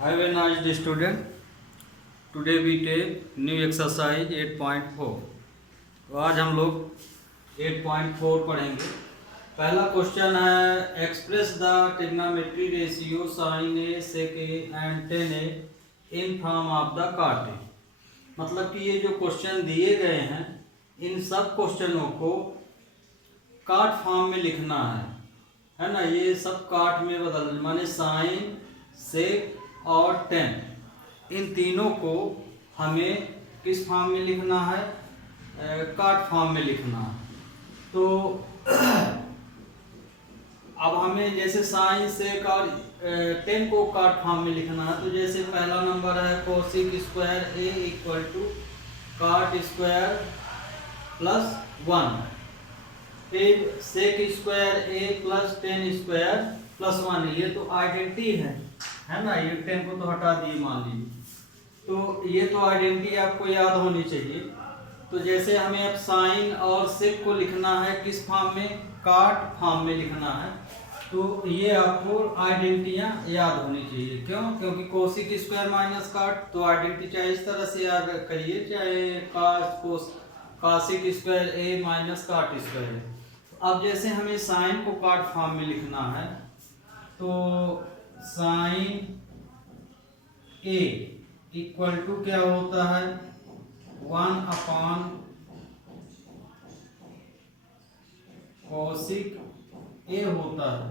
Have a nice day, student. Today we take new exercise 8.4. तो आज हम लोग 8.4 पढ़ेंगे। पहला क्वेश्चन है express the trigonometry ratio sine A sec A and tan A in form of the cot A. मतलब कि ये जो क्वेश्चन दिए गए हैं इन सब क्वेश्चनों को कार्ट फॉर्म में लिखना है ना। ये सब कार्ट में बदल माने साइन सेक और टेन इन तीनों को हमें किस फॉर्म में लिखना है, कार्ट फॉर्म में लिखना है। तो अब हमें जैसे साइन सेक और टेन को कार्ट फॉर्म में लिखना है, तो जैसे पहला नंबर है cosec square A equal to cot square plus 1, फिर sec square A plus tan square plus 1। ये तो आइडेंटिटी है ना। ये टेन को तो हटा दिए मान लीजिए, तो ये तो आइडेंटिटी आपको याद होनी चाहिए। तो जैसे हमें अब साइन और सेक को लिखना है किस फॉर्म में, कार्ट फॉर्म में लिखना है, तो ये आपको आइडेंटिटियां याद होनी चाहिए। क्यों? क्योंकि कोसिक स्क्वायर माइनस कार्ट, तो आइडेंटिटी चाहे इस तरह से याद करिए, चाहे कासिक square A minus cart square. अब जैसे हमें साइन को कार्ट फॉर्म में लिखना है, तो साइन ए इक्वल टू क्या होता है 1 अपॉन कोसिक ए होता है।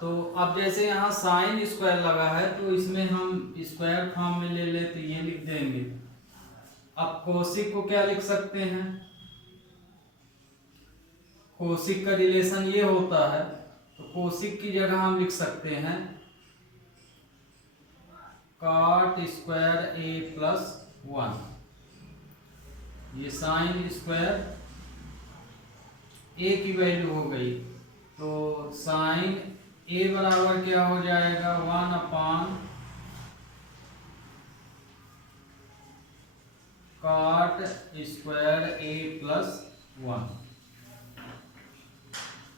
तो अब जैसे यहाँ साइन स्क्वायर लगा है तो इसमें हम स्क्वायर फॉर्म में ले ले तो ये लिख देंगे। अब कोसिक को क्या लिख सकते हैं, कोसिक का रिलेशन ये होता है, तो कोसिक की जगह हम लिख सकते हैं कॉट स्क्वायर ए प्लस 1। ये साइन स्क्वायर ए की वैल्यू हो गई, तो साइन ए बराबर क्या हो जाएगा 1 upon cot square A plus 1।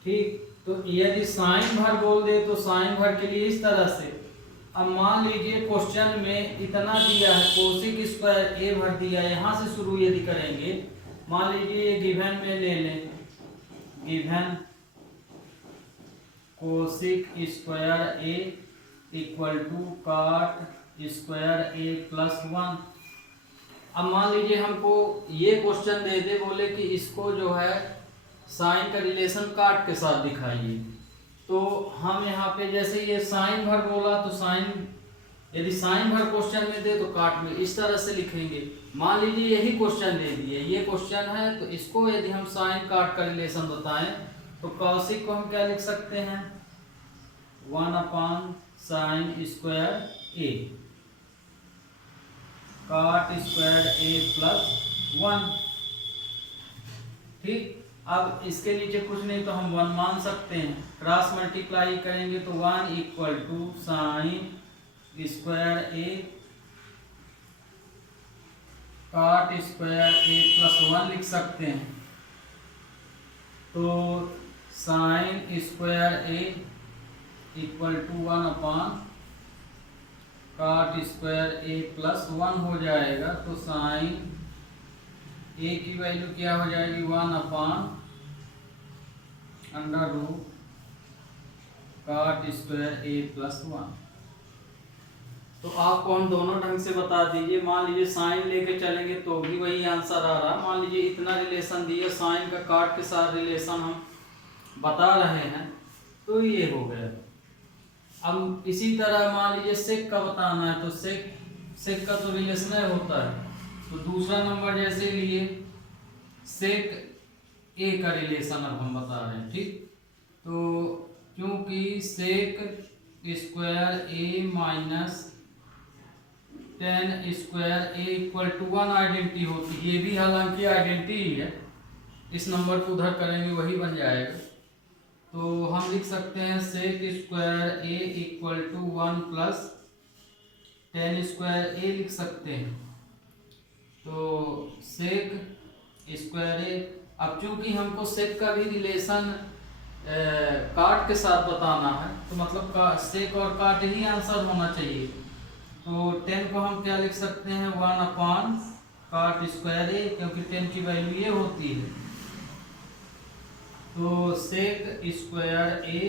ठीक, तो यदि साइन भर बोल दे तो साइन भर के लिए इस तरह से। अब मान लीजिए क्वेश्चन में इतना दिया है, कोसिक स्क्वायर ए भर दिया, यहाँ से शुरू यदि करेंगे, मान लीजिए ये गिवन में ले लें, given cosec square A equal to cot square A plus 1। अब मान लीजिए हमको ये क्वेश्चन दे दे, बोले कि इसको जो है साइन का रिलेशन कार्ट के साथ दिखाइए, तो हम यहाँ पे जैसे ये साइन भर बोला तो साइन, यदि साइन भर क्वेश्चन में दे तो कार्ट में इस तरह से लिखेंगे। मान लीजिए यही क्वेश्चन दे दिए, ये क्वेश्चन है, तो इसको यदि हम साइन कार्ट का रिलेशन बताएं तो कॉसिक को हम क्या लिख सकते हैं 1 upon sine square A cot square A plus 1। ठीक, अब इसके नीचे कुछ नहीं तो हम 1 मान सकते हैं, क्रॉस मल्टीप्लाई करेंगे तो 1 equal to sine square A cot square A plus 1 लिख सकते हैं। तो sine square A equal to 1 upon cot square A plus 1 हो जाएगा। तो साइन ए की वैल्यू क्या हो जाएगी 1 upon under root cot square A plus 1। तो आपको हम दोनों ढंग से बता दीजिए। मान लीजिए साइन लेके चलेंगे तो भी वही आंसर आ रहा। मान लीजिए इतना रिलेशन दिया, साइन का कार्ट के साथ रिलेशन हम बता रहे हैं, तो ये हो गया। अब इसी तरह मान लीजिए सेक का बताना है, तो सेक का तो रिलेशन होता है, तो दूसरा नंबर जैसे लिए सेक ए का रिलेशन अब हम बता रहे हैं। ठीक, तो क्योंकि sec square A minus tan square A equal to 1 identity होती है, ये भी हालांकि आइडेंटिटी ही है, इस नंबर को उधर करेंगे वही बन जाएगा। तो हम लिख सकते हैं sec square A equal to 1 plus tan square A लिख सकते हैं। तो सेक स्क्वायर ए, अब चूंकि हमको सेक का भी रिलेशन कार्ट के साथ बताना है, तो मतलब सेक और कार्ट ही आंसर होना चाहिए। तो 10 को हम क्या लिख सकते हैं 1 अपॉन काट स्क्वायर ए, क्योंकि 10 की वैल्यू ये होती है। तो सेक स्क्वायर ए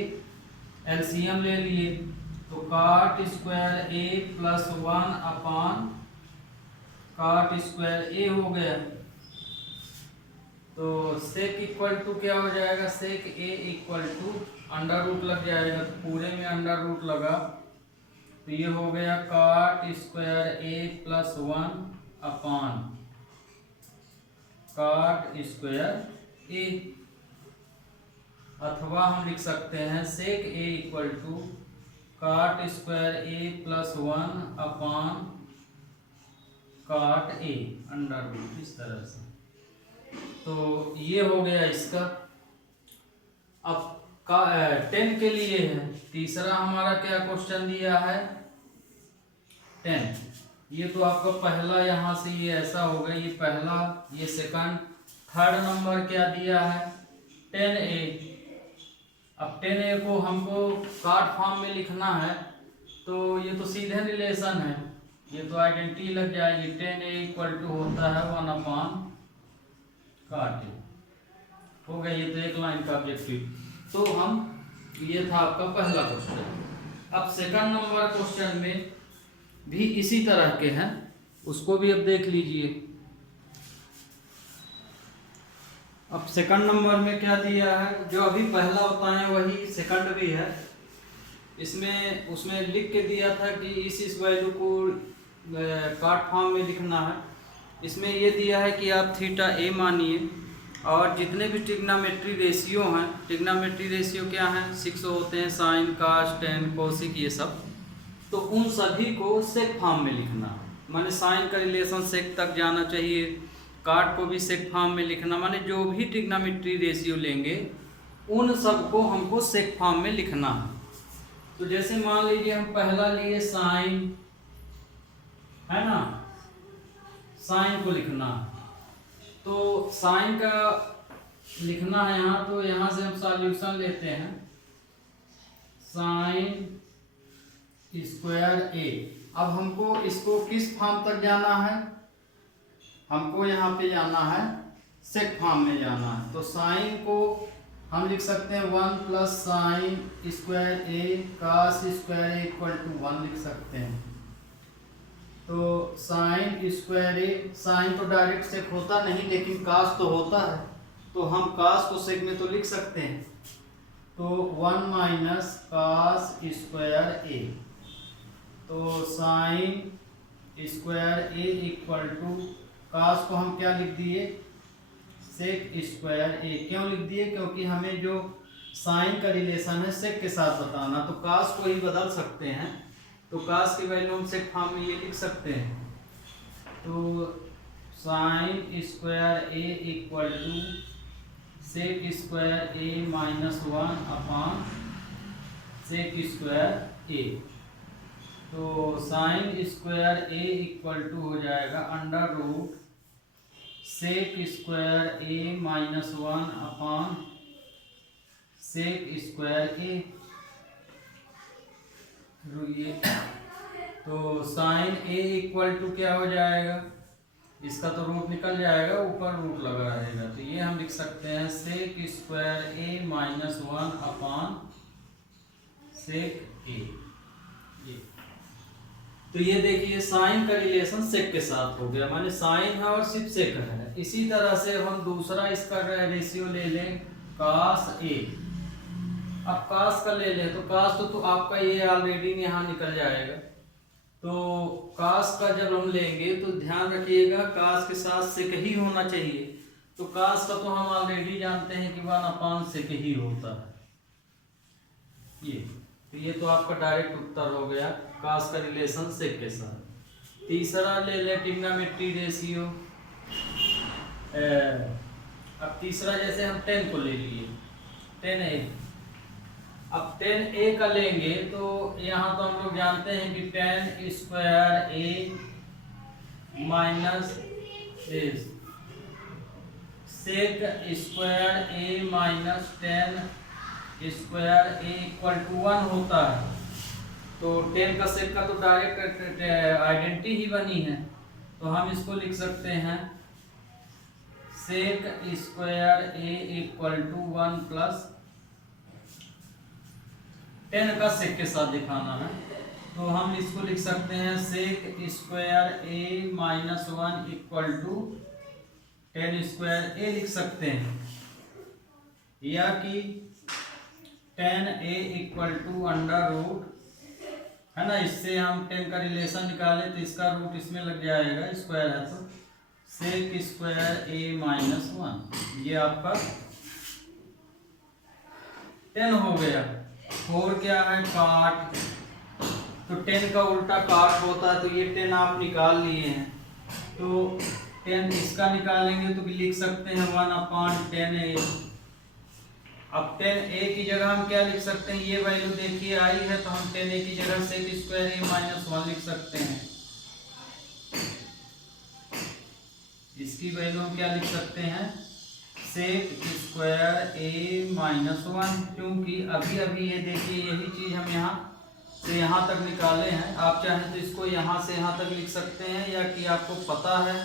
एलसीएम ले लिए, तो काट square A plus 1 upon cot square ए हो गया। तो सेक इक्वल टू क्या हो जाएगा, sec A equal to under root लग जाएगा, तो पूरे में अंडर रूट लगा, तो ये हो गया cot square A plus 1 upon cot square A. अथवा हम लिख सकते हैं sec A equal to cot square A plus 1 upon cot A under root, इस तरह से। तो ये हो गया इसका। अब का 10 के लिए है, तीसरा हमारा क्या क्वेश्चन दिया है 10। ये तो आपका पहला, यहाँ से ये ऐसा होगा, ये पहला, ये सेकंड, थर्ड नंबर क्या दिया है 10a। अब 10a को हमको कार्ड फॉर्म में लिखना है, तो ये तो सीधे रिलेशन है, ये तो आइडेंटिटी लग जाएगी। 10a इक्वल टू होता है 1 अपॉन काट ए, हो गया। ये तो एक लाइन का ऑब्जेक्टिव। तो हम, ये था आपका पहला क्वेश्चन। अब सेकंड नंबर क्वेश्चन में भी इसी तरह के हैं, उसको भी अब देख लीजिए। अब सेकंड नंबर में क्या दिया है, जो अभी पहला होता है वही सेकंड भी है। इसमें उसमें लिख के दिया था कि इस वैल्यू को काट फॉर्म में लिखना है। इसमें ये दिया है कि आप थीटा ए मानिए, और जितने भी ट्रिग्नोमेट्री रेशियो हैं, ट्रिग्नोमेट्री रेशियो क्या हैं 6 होते हैं, साइन कास टेन कोसिक ये सब, तो उन सभी को सेक फॉर्म में लिखना। माने साइन का रिलेशन सेक तक जाना चाहिए, काट को भी सेक फॉर्म में लिखना, माने जो भी ट्रिग्नोमेट्री रेशियो लेंगे उन सबको हमको सेक फॉर्म में लिखना है। तो जैसे मान लीजिए हम पहला लिए साइन, है ना, साइन को लिखना, तो साइन का लिखना है यहाँ, तो यहाँ से हम सॉल्यूशन लेते हैं साइन स्क्वायर ए। अब हमको इसको किस फॉर्म तक जाना है, हमको यहाँ पे जाना है सेक फॉर्म में जाना है। तो साइन को हम लिख सकते हैं 1 plus sine square A cos square A equal to 1 लिख सकते हैं। तो साइन स्क्वायर ए, साइन तो डायरेक्ट सेक होता नहीं, लेकिन कास तो होता है, तो हम कास को सेक में तो लिख सकते हैं। तो 1 माइनस कास स्क्वायर ए, तो sine square A equal to cos को हम क्या लिख दिए सेक स्क्वायर ए। क्यों लिख दिए, क्योंकि हमें जो साइन का रिलेशन है सेक के साथ बताना, तो कास को ही बदल सकते हैं, तो कास की वैल्यू हम सेक फॉर्म में ये लिख सकते हैं। तो sine square A equal to sec square A minus 1 upon sec square A. तो sine square A equal to हो जाएगा under root sec square A minus 1 upon sec square A. तो साइन ए इक्वल टू क्या हो जाएगा, इसका तो root निकल जाएगा, ऊपर रूट लगा रहेगा, तो ये हम लिख सकते हैं sec square A minus 1 upon सेक ए। तो ये देखिए साइन का रिलेशन सेक के साथ हो गया, माने साइन है और सिर्फ सेक है। इसी तरह से हम दूसरा इसका रेशियो ले लें कास ए। अब कास का ले लें, तो कास तो आपका ये ऑलरेडी यहाँ निकल जाएगा। तो कास का जब हम लेंगे तो ध्यान रखिएगा कास के साथ सेक ही होना चाहिए। तो कास का तो हम ऑलरेडी जानते हैं कि 1 अपॉन सेक ही होता है। ये तो ये तो आपका डायरेक्ट उत्तर हो गया, कास का रिलेशन सेक के साथ। तीसरा ले ले ट्रिग्नोमेट्री रेशियो। अब तीसरा जैसे हम 10 को ले लिए, 10a। अब 10a का लेंगे तो यहाँ तो हम लोग जानते हैं कि 10 square a minus sec square a minus 10 square a equal to 1 होता है। तो 10 का सेक का तो डायरेक्ट आइडेंटिटी ही बनी है, तो हम इसको लिख सकते हैं sec square A equal to 1 plus 10 का सेक के साथ दिखाना है, तो हम इसको लिख सकते हैं sec square A minus 1 equal to 10 square A लिख सकते हैं, या कि 10a equal to under root है ना, इससे हम 10 का रिलेशन निकाले तो इसका रूट इसमें लग जाएगा, स्क्वायर है तो सेक स्क्वायर ए माइनस 1, ये आपका 10 हो गया। 4 क्या है, काट, तो 10 का उल्टा काट होता है, तो ये 10 आप निकाल लिए हैं, तो 10 इसका निकालेंगे तो लिख सकते हैं 1/10a। अब 10a की जगह हम क्या लिख सकते हैं, ये वैल्यू देखिए आई है, तो हम 10a की जगह सेक स्क्वायर ए माइनस 1 लिख सकते हैं। इसकी वैल्यू हम क्या लिख सकते हैं, सेक स्क्वायर ए माइनस 1, क्योंकि अभी अभी ये देखिए यही चीज हम यहाँ से यहाँ तक निकाले हैं। आप चाहें तो इसको यहाँ से यहाँ तक लिख सकते हैं, या कि आपको पता है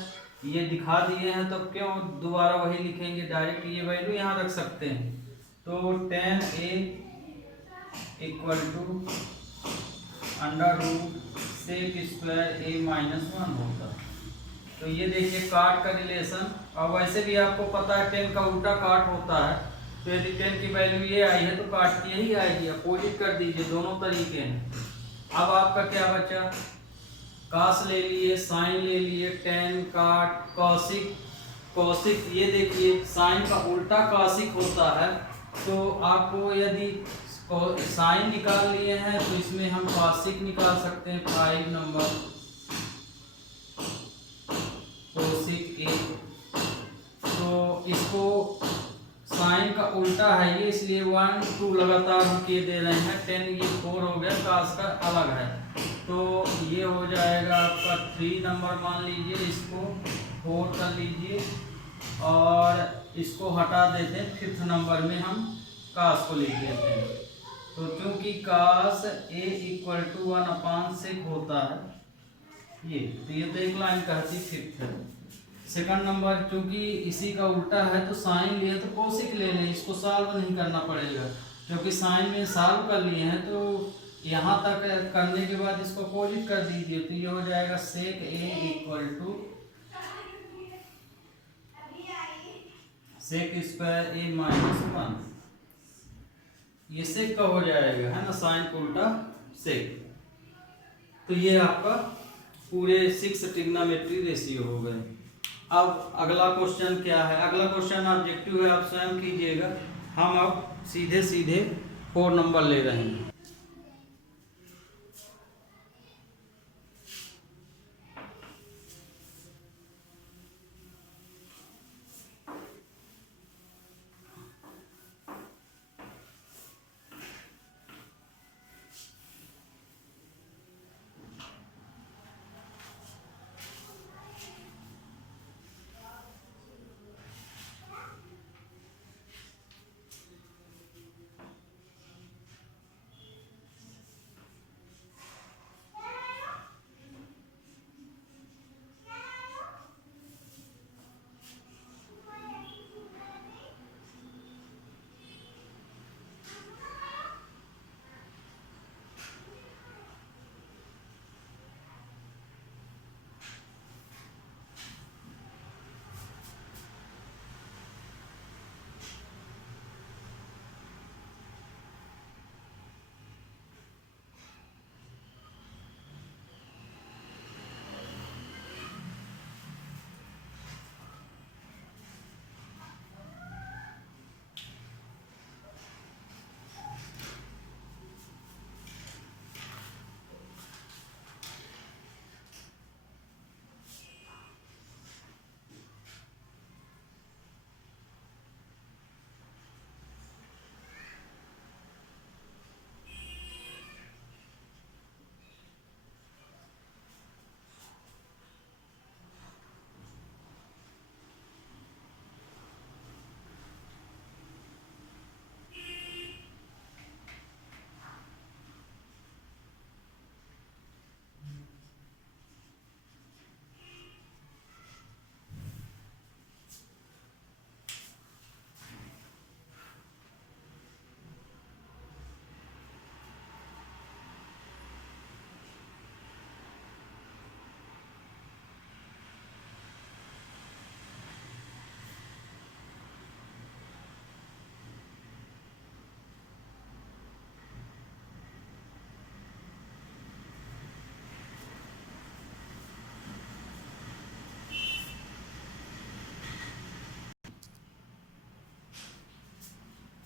ये दिखा दिए हैं तो क्यों दोबारा वही लिखेंगे, डायरेक्ट ये वैल्यू यहाँ रख सकते हैं। तो 10a equal to under root sec square A minus 1 होता। तो ये देखिए काट का रिलेशन, और वैसे भी आपको पता है 10 का उल्टा काट होता है, तो यदि 10 की वैल्यू ये आई है तो काट की यही आएगी, अपोजिट कर दीजिए, दोनों तरीके हैं। अब आपका क्या बचा, कास ले लिए, साइन ले लिए, 10 काट कॉसिक, कॉसिक ये देखिए साइन का उल्टा कॉसिक होता है, तो आपको यदि साइन निकाल लिए हैं तो इसमें हम कॉसिक निकाल सकते हैं 5 नंबर कोसिक ए, तो इसको साइन का उल्टा है ये, इसलिए 1 2 लगातार हम किए दे रहे हैं, 10 ये 4 हो गया, कास का अलग है, तो ये हो जाएगा आपका 3 नंबर मान लीजिए, इसको 4 कर लीजिए और इसको हटा देते हैं, 5th नंबर में हम कास को लिख देते हैं। तो क्योंकि कास ए इक्वल टू 1/6 होता है ये, तो ये तो एक लाइन कहती 5th है। सेकंड नंबर क्योंकि इसी का उल्टा है तो साइन लिए तो कोसिक ले लें, इसको सॉल्व नहीं करना पड़ेगा, क्योंकि साइन में सॉल्व कर लिए हैं, तो यहाँ तक करने के बाद इसको अपोजिट कर दीजिए, तो ये हो जाएगा sec A equal to sec square A minus 1, ये सेक का हो जाएगा, है ना, साइन को उल्टा सेक। तो ये आपका पूरे 6 ट्रिग्नोमेट्री रेशियो हो गए। अब अगला क्वेश्चन क्या है, अगला क्वेश्चन ऑब्जेक्टिव है, आप स्वयं कीजिएगा, हम अब सीधे सीधे 4 नंबर ले रहे हैं।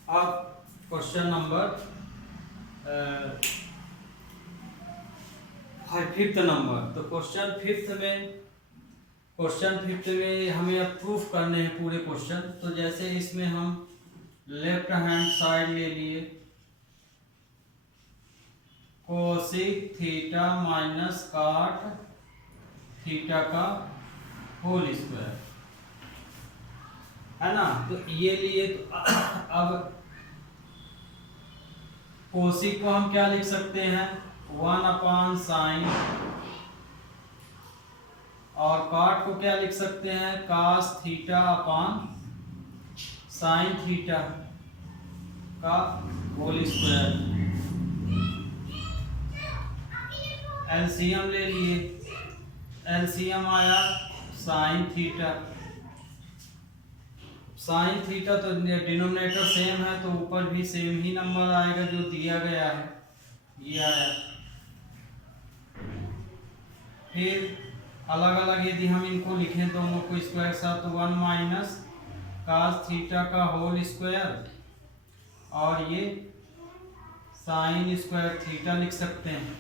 अब क्वेश्चन नंबर फिफ्थ नंबर। तो क्वेश्चन फिफ्थ में हमें अब प्रूफ करने हैं पूरे क्वेश्चन। तो जैसे इसमें हम लेफ्ट हैंड साइड ले लिए कोसेक थीटा माइनस काट थीटा का होल स्क्वायर, है ना। तो ये लिए, तो अब कोसेक को हम क्या लिख सकते हैं, 1/sin, और काट को क्या लिख सकते हैं, cos theta upon sine theta का होल स्क्वायर। एलसीएम ले लिए, एलसीएम आया साइन थीटा, साइन थीटा तो डिनोमिनेटर सेम है तो ऊपर भी सेम ही नंबर आएगा जो दिया गया है, ये आया। फिर अलग अलग यदि हम इनको लिखें दोनों को स्क्वायर के साथ, तो 1 माइनस कास थीटा का होल स्क्वायर, और ये साइन स्क्वायर थीटा लिख सकते हैं।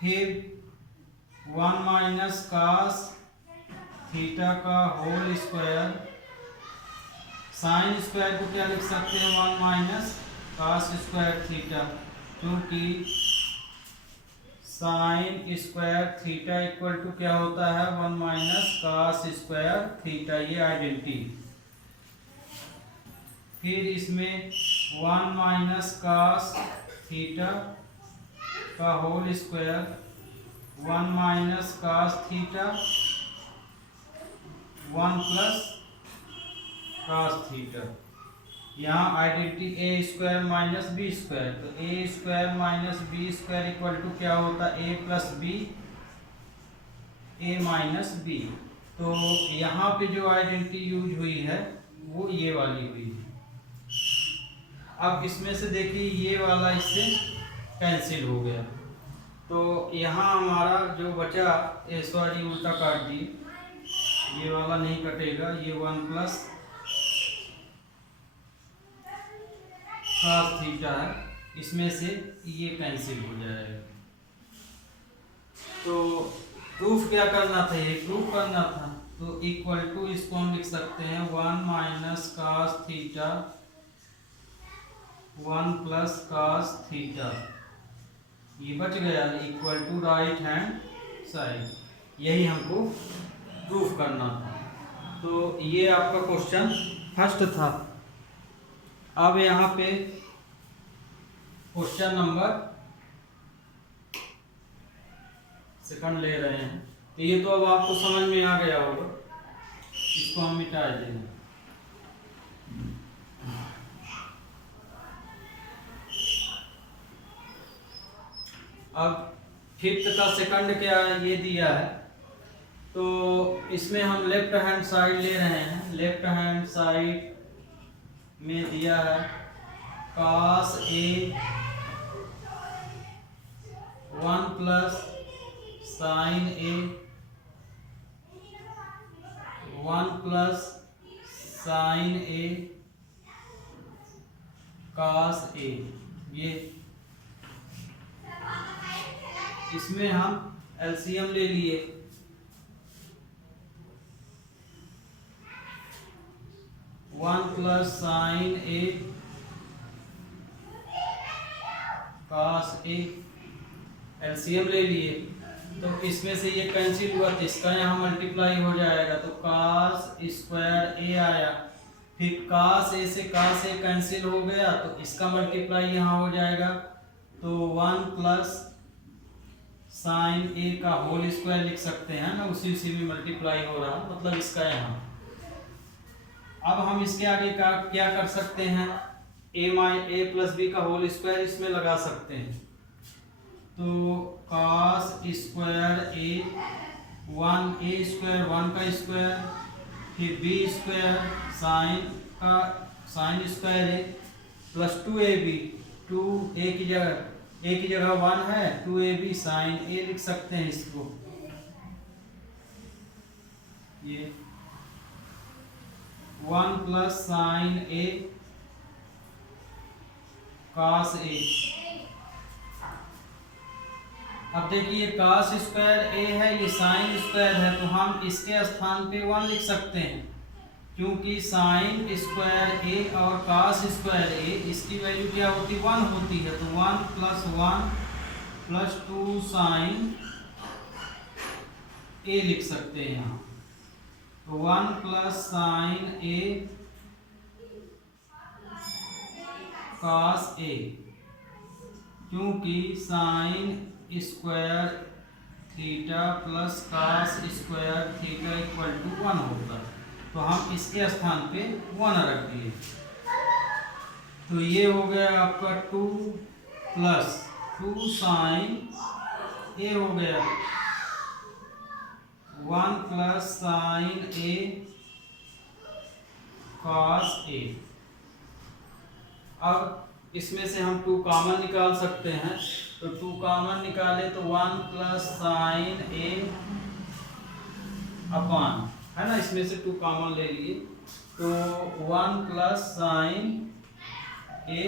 फिर 1 माइनस कास थीटा का होल स्क्वायर, साइन स्क्वायर को क्या लिख सकते हैं, 1 माइनस कास स्क्वायर थीटा, क्योंकि sine square theta equal to क्या होता है, 1 माइनस कास स्क्वायर थीटा, ये आइडेंटिटी। फिर इसमें 1 माइनस कास थीटा का whole square, 1 minus cos theta, 1 plus cos theta. यहाँ identity A square minus B square, तो A square minus B square equal to क्या होता है, ए प्लस बी, ए minus B. तो यहाँ पे जो आइडेंटिटी यूज हुई है वो ये वाली हुई है। अब इसमें से देखिए ये वाला इससे कैंसिल हो गया, तो यहाँ हमारा जो बचा, सॉरी उल्टा काट दिए, ये वाला नहीं कटेगा, ये 1 प्लस कास थीटा है, इसमें से ये कैंसिल हो जाएगा। तो प्रूफ क्या करना था, ये प्रूफ करना था, तो इक्वल टू इसको हम लिख सकते हैं 1 minus cos theta 1 plus cos theta, ये बच गया, equal to right hand side. यही हमको प्रूफ करना था। तो ये आपका क्वेश्चन फर्स्ट था। अब यहाँ पे क्वेश्चन नंबर सेकंड ले रहे हैं। तो ये तो अब आपको समझ में आ गया होगा, इसको हम मिटा देंगे। अब फिफ्थ का सेकंड क्या ये दिया है, तो इसमें हम लेफ्ट हैंड साइड ले रहे हैं। लेफ्ट हैंड साइड में दिया है cos A 1 plus sin A 1 plus sin A cos A। ये इसमें हम एलसीएम ले लिए, 1 प्लस साइन ए cos ए, एलसीएम ले लिए। तो इसमें से ये कैंसिल हुआ तो इसका यहाँ मल्टीप्लाई हो जाएगा, तो cos स्क्वायर ए आया। फिर cos ए से cos ए कैंसिल हो गया, तो इसका मल्टीप्लाई यहाँ हो जाएगा, तो 1 प्लस साइन ए का होल स्क्वायर लिख सकते हैं ना, उसी में मल्टीप्लाई हो रहा, मतलब इसका यहाँ। अब हम इसके आगे का क्या कर सकते हैं, ए प्लस बी का होल स्क्वायर इसमें लगा सकते हैं। तो cos स्क्वायर ए 1 ए स्क्वायर 1 का स्क्वायर, फिर B square sine square A plus 2ab, 2 ए की जगह 1 है, 2ab साइन ए लिख सकते हैं इसको। ये 1 plus sign A cos a। अब देखिए cos स्क्वायर a है, ये sin स्क्वायर है, तो हम इसके स्थान पे 1 लिख सकते हैं, क्योंकि sin स्क्वायर a और cos स्क्वायर a इसकी वैल्यू क्या होती है, 1 होती है। तो 1 + 1 + 2 sin a लिख सकते हैं यहाँ। तो 1 + sin a cos a, क्योंकि sin square theta plus cos square theta = 1 होता है, तो हम इसके स्थान पे 1 रख दिए। तो ये हो गया आपका 2 + 2 sin a हो गया, 1 + sin a cos a। अब इसमें से हम 2 कॉमन निकाल सकते हैं, तो 2 कॉमन निकाले तो 1 + sin a अपॉन, है ना, इसमें से 2 कॉमन ले लिए, तो 1 + sin a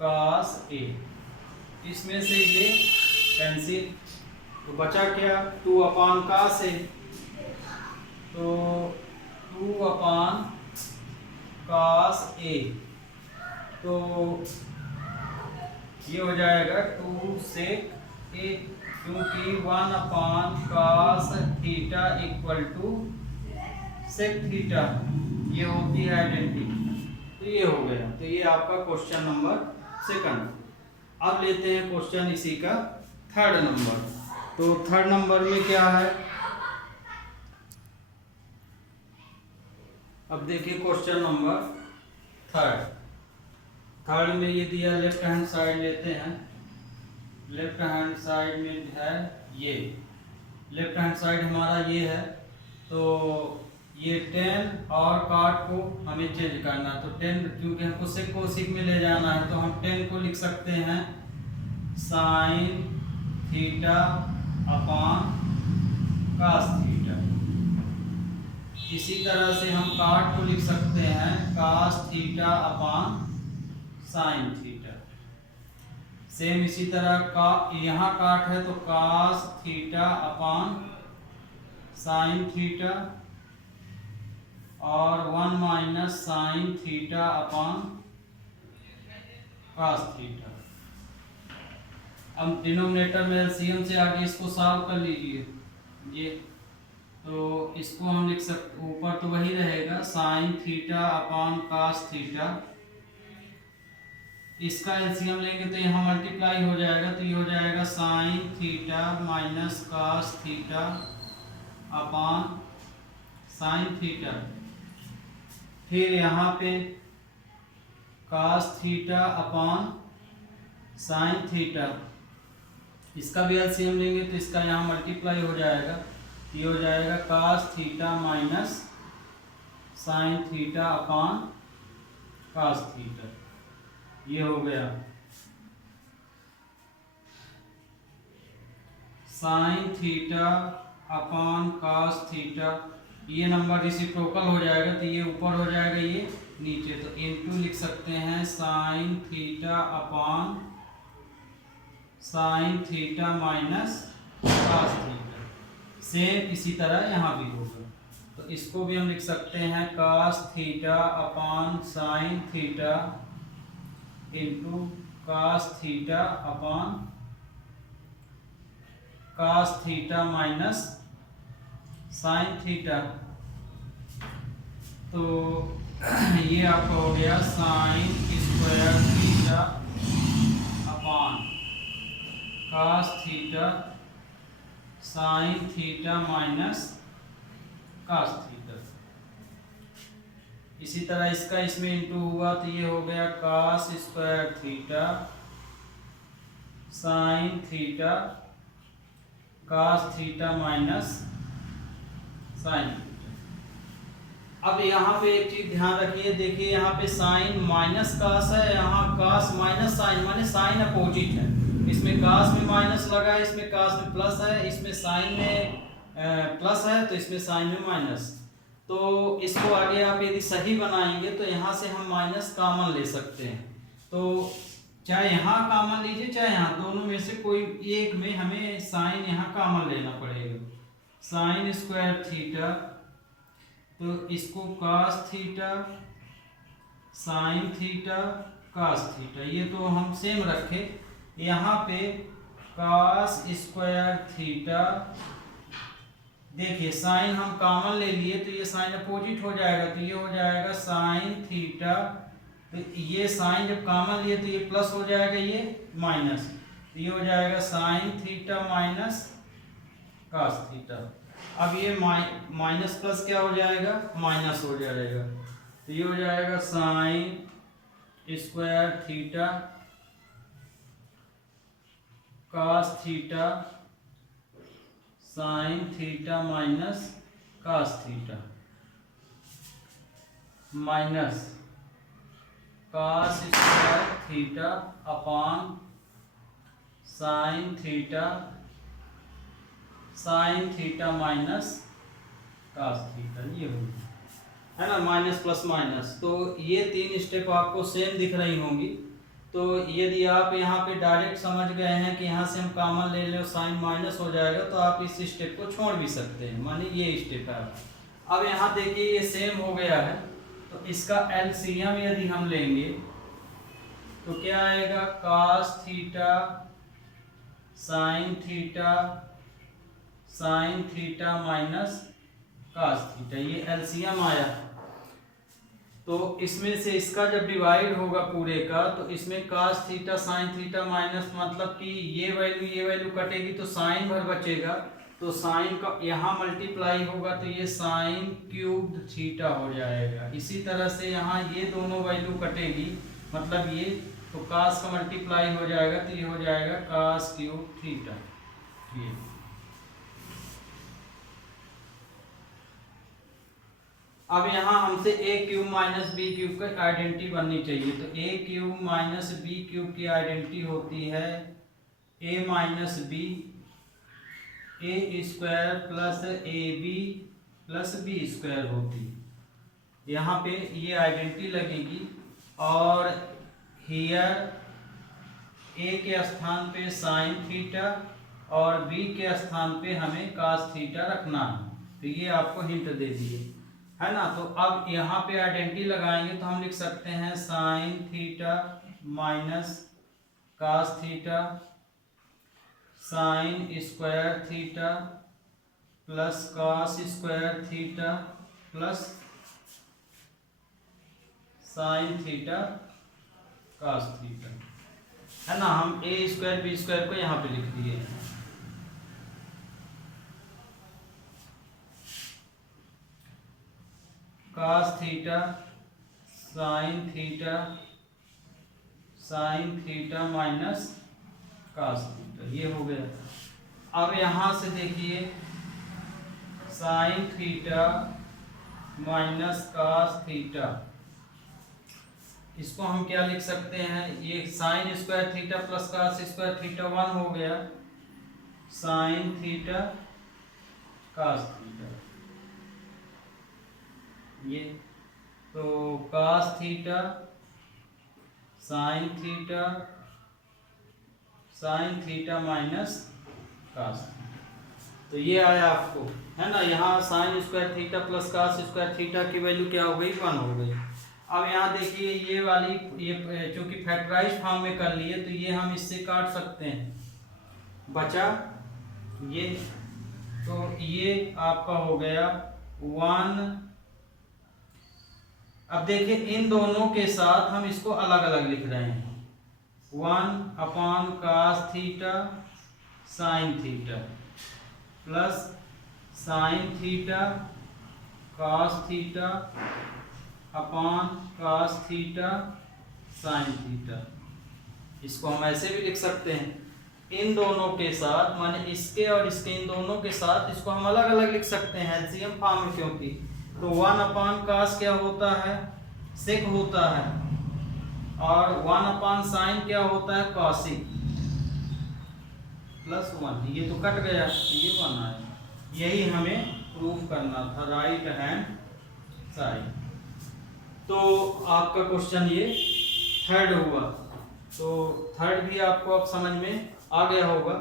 cos a, इसमें से ये कैंसिल, तो बचा क्या, 2 अपॉन cos a, तो 2 अपॉन cos a, तो ये हो जाएगा 2 sec a, क्योंकि 1 upon cos theta = sec theta, ये होती है आइडेंटिटी। तो ये हो गया, तो ये आपका क्वेश्चन नंबर 2। अब लेते हैं क्वेश्चन इसी का 3rd नंबर। तो 3rd नंबर में क्या है, अब देखिए क्वेश्चन नंबर 3rd में ये दिया, लेफ्ट हैंड साइड लेते हैं। लेफ्ट हैंड साइड में है ये, लेफ्ट हैंड साइड हमारा ये है, तो ये 10 और cot को हमें चेंज करना है। तो 10, क्योंकि हमको sec को sec में ले जाना है, तो हम 10 को लिख सकते हैं sin theta upon cos theta. इसी तरह से हम cot को लिख सकते हैं cos theta upon sin theta. Same इसी तरह का यहाँ cot है, तो cos theta upon sin theta, और 1 - sin theta upon cos theta. अब डिनोमिनेटर में एलसीएम से आगे इसको सॉल्व कर लीजिए, ये तो इसको हम लिख सकते, ऊपर तो वही रहेगा sin theta upon cos theta, इसका एलसीएम लेंगे तो यहाँ मल्टीप्लाई हो जाएगा, तो ये हो जाएगा sin theta - cos theta upon sin theta. फिर यहाँ पे cos theta upon sin theta, इसका भी एलसीएम लेंगे तो इसका यहाँ मल्टीप्लाई हो जाएगा, ये हो जाएगा cos theta minus sin theta upon cos theta, ये हो गया sin theta upon cos theta. ये नंबर रेसिप्रोकल हो जाएगा, तो ये ऊपर हो जाएगा, ये नीचे, तो इनटू लिख सकते हैं sin theta upon sin theta minus cos theta. Same इसी तरह यहाँ भी होगा, तो इसको भी हम लिख सकते हैं cos theta upon sin theta into cos theta upon cos theta minus sin theta. तो ये आपका हो गया sin square theta upon cos theta sin theta minus cos theta. इसी तरह इसका इसमें इंटू हुआ, तो ये हो गया cos square theta sin theta cos theta minus sin theta. अब यहाँ पे एक चीज ध्यान रखिए, देखिए यहाँ पे साइन माइनस cos है, यहाँ cos माइनस साइन, माने साइन अपोजिट है। इसमें cos में माइनस लगा है, इसमें cos में प्लस है, इसमें साइन में प्लस है, तो इसमें साइन में माइनस। तो इसको आगे आप यदि सही बनाएंगे तो यहाँ से हम माइनस कॉमन ले सकते हैं। तो चाहे यहाँ कॉमन लीजिए चाहे यहाँ, दोनों में से कोई एक में हमें साइन यहाँ कॉमन लेना पड़ेगा। साइन स्क्वायर थीटा, तो इसको cos theta sine theta cos theta, ये तो हम सेम रखे। यहाँ पे कॉस स्क्वायर थीटा, देखिए साइन हम कॉमन ले लिए तो ये साइन अपोजिट हो जाएगा, तो ये हो जाएगा साइन थीटा। तो ये साइन जब कॉमन लिए तो ये प्लस हो जाएगा, ये माइनस, तो ये हो जाएगा sine theta minus cos theta. अब ये माइनस प्लस क्या हो जाएगा, माइनस हो जाएगा, तो ये हो जाएगा sine square theta cos theta sine theta minus cos theta minus cos square theta upon sine theta minus cos theta, ये हो गया है ना, माइनस प्लस माइनस। तो ये तीन स्टेप आपको सेम दिख रही होंगी। तो यदि आप यहाँ पे डायरेक्ट समझ गए हैं कि यहाँ से हम कॉमन ले लें साइन माइनस हो जाएगा, तो आप इस स्टेप को छोड़ भी सकते हैं, माने ये स्टेप है। अब यहाँ देखिए ये सेम हो गया है, तो इसका एलसीएम यदि हम लेंगे तो क्या आएगा, cos theta sine theta minus cos theta, ये एलसीएम आया। तो इसमें से इसका जब डिवाइड होगा पूरे का, तो इसमें cos theta sin theta minus, मतलब कि ये वैल्यू कटेगी तो साइन भर बचेगा, तो साइन का यहाँ मल्टीप्लाई होगा तो ये साइन क्यूब थीटा हो जाएगा। इसी तरह से यहाँ ये दोनों वैल्यू कटेगी, मतलब ये, तो cos का मल्टीप्लाई हो जाएगा तो ये हो जाएगा cos क्यूब थीटा। ये अब यहाँ हमसे A cube minus B cube का आइडेंटिटी बननी चाहिए। तो A cube minus B cube की आइडेंटिटी होती है A minus B, A square plus A B plus B square होती है। यहाँ पे ये आइडेंटिटी लगेगी, और हियर ए के स्थान पे साइन थीटा और बी के स्थान पे हमें कॉस थीटा रखना है। तो ये आपको हिंट दे दिए है ना। तो अब यहाँ पे आइडेंटिटी लगाएंगे तो हम लिख सकते हैं sine theta minus cos theta sine square theta plus cos square theta plus sine theta cos theta, है ना। हम ए स्क्वायर बी स्क्वायर को यहाँ पे लिख दिए हैं। cos theta sine theta minus cos theta, ये हो गया। अब यहाँ से देखिए sine theta minus cos theta, इसको हम क्या लिख सकते हैं, ये sign square theta plus cos square theta 1 हो गया, साइन थीटा cos थीटा, ये तो cos theta sine theta minus cos, तो ये आया आपको, है ना। यहाँ sign square theta plus cos square theta की वैल्यू क्या हो गई, 1 हो गई। अब यहाँ देखिए ये वाली, ये चूंकि फैक्टराइज फॉर्म में कर लिए तो ये हम इससे काट सकते हैं, बचा ये, तो ये आपका हो गया 1। अब देखिए इन दोनों के साथ हम इसको अलग अलग लिख रहे हैं, 1 upon cos theta sine theta plus sine theta cos theta upon cos theta sine theta. इसको हम ऐसे भी लिख सकते हैं, इन दोनों के साथ, माने इसके और इसके, इन दोनों के साथ इसको हम अलग अलग लिख सकते हैं एलसीएम फॉर्म में, क्योंकि तो 1 अपॉन cos क्या होता है, सेक होता है, और 1 अपॉन साइन क्या होता है, कॉसिक, प्लस 1, ये तो कट गया, ये 1 आया। यही हमें प्रूफ करना था, राइट हैंड साइन। तो आपका क्वेश्चन ये थर्ड हुआ। तो थर्ड भी आपको अब समझ में आ गया होगा।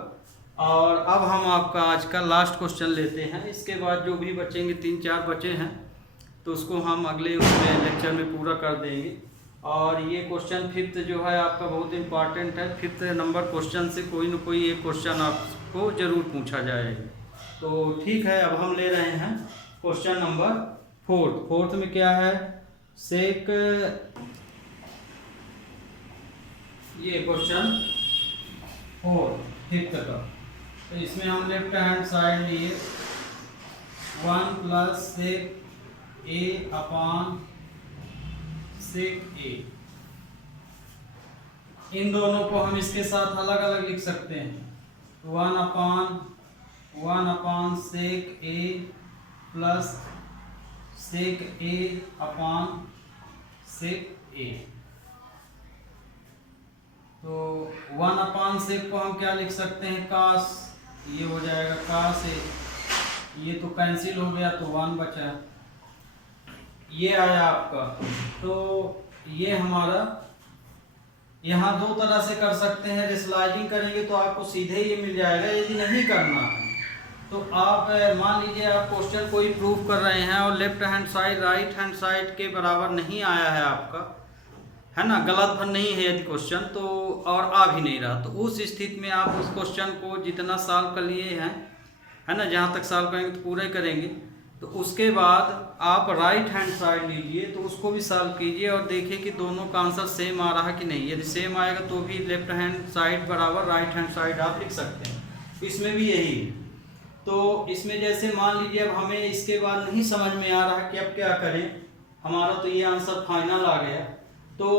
और अब हम आपका आज का लास्ट क्वेश्चन लेते हैं। इसके बाद जो भी बचेंगे 3-4 बचे हैं तो उसको हम अगले उसमें लेक्चर में पूरा कर देंगे। और ये क्वेश्चन फिफ्थ जो है आपका बहुत इंपॉर्टेंट है। फिफ्थ नंबर क्वेश्चन से कोई न कोई एक क्वेश्चन आपको ज़रूर पूछा जाएगा। तो ठीक है, अब हम ले रहे हैं क्वेश्चन नंबर फोर्थ। फोर्थ में क्या है, सेक, ये क्वेश्चन फिफ्थ का। तो इसमें हम लेफ्ट हैंड साइड लिए 1 प्लस सेक ए अपॉन सेक ए। इन दोनों को हम इसके साथ अलग अलग लिख सकते हैं। 1 अपॉन सेक ए प्लस सेक ए अपॉन सेक ए। तो 1 अपॉन सेक को हम क्या लिख सकते हैं, कास, ये हो जाएगा कास ए। ये तो कैंसिल हो गया तो 1 बचा, ये आया आपका। तो ये हमारा यहाँ दो तरह से कर सकते हैं। रेशनलाइजिंग करेंगे तो आपको सीधे ये मिल जाएगा। यदि नहीं करना है तो आप मान लीजिए आप क्वेश्चन कोई प्रूव कर रहे हैं और left hand side right hand side के बराबर नहीं आया है आपका, है ना, गलत भर नहीं है यदि क्वेश्चन तो, और आ भी नहीं रहा, तो उस स्थिति में आप उस क्वेश्चन को जितना सॉल्व कर लिए हैं, है ना, जहाँ तक सॉल्व करेंगे तो पूरा ही करेंगे। तो उसके बाद आप राइट हैंड साइड लीजिए तो उसको भी सॉल्व कीजिए और देखिए कि दोनों का आंसर सेम आ रहा है कि नहीं। यदि सेम आएगा तो भी लेफ्ट हैंड साइड बराबर राइट हैंड साइड आप लिख सकते हैं। इसमें भी यही है। तो इसमें जैसे मान लीजिए अब हमें इसके बाद नहीं समझ में आ रहा कि अब क्या करें, हमारा तो ये आंसर फाइनल आ गया। तो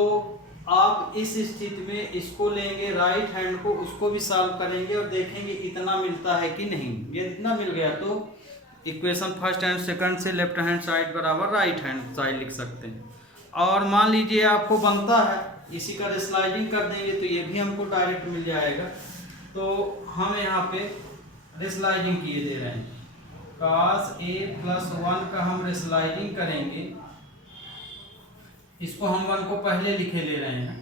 आप इस स्थिति में इसको लेंगे राइट हैंड को, उसको भी सॉल्व करेंगे और देखेंगे इतना मिलता है कि नहीं। ये इतना मिल गया तो इक्वेशन फर्स्ट एंड सेकंड से लेफ्ट हैंड साइड बराबर राइट हैंड साइड लिख सकते हैं। और मान लीजिए आपको बनता है, इसी का रेशनलाइजिंग कर देंगे तो ये भी हमको डायरेक्ट मिल जाएगा। तो हम यहाँ पे रेशनलाइजिंग किए दे रहे हैं, कास ए प्लस 1 का हम रेशनलाइजिंग करेंगे। इसको हम 1 को पहले लिखे ले रहे हैं,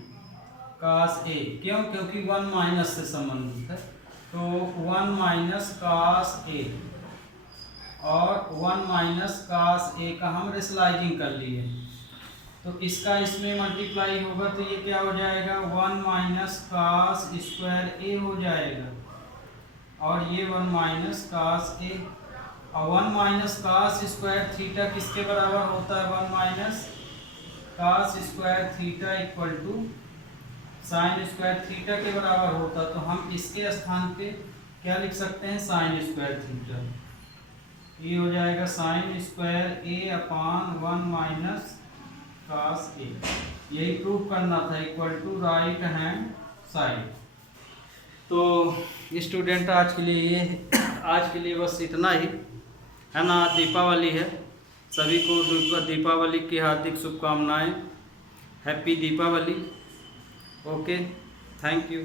कास ए, क्यों, क्योंकि 1 माइनस से संबंधित है। तो 1 माइनस कास ए और 1 माइनस कास ए का हम रेशनलाइजिंग कर लिए। तो इसका इसमें मल्टीप्लाई होगा तो ये क्या हो जाएगा, 1 माइनस कास स्क्वायर ए हो जाएगा और ये 1 माइनस कास ए। और 1 माइनस कास स्क्वायर थीटा किसके बराबर होता है, 1 minus cos square theta equal to sine square theta के बराबर होता। तो हम इसके स्थान पे क्या लिख सकते हैं, साइन स्क्वायर थीटा। ये हो जाएगा sine square A upon 1 minus cos A. यही प्रूव करना था, equal to right hand side. तो स्टूडेंट आज के लिए बस इतना ही, है ना। दीपावली है, सभी को दीपावली की हार्दिक शुभकामनाएं। Happy Deepawali. Okay, thank you.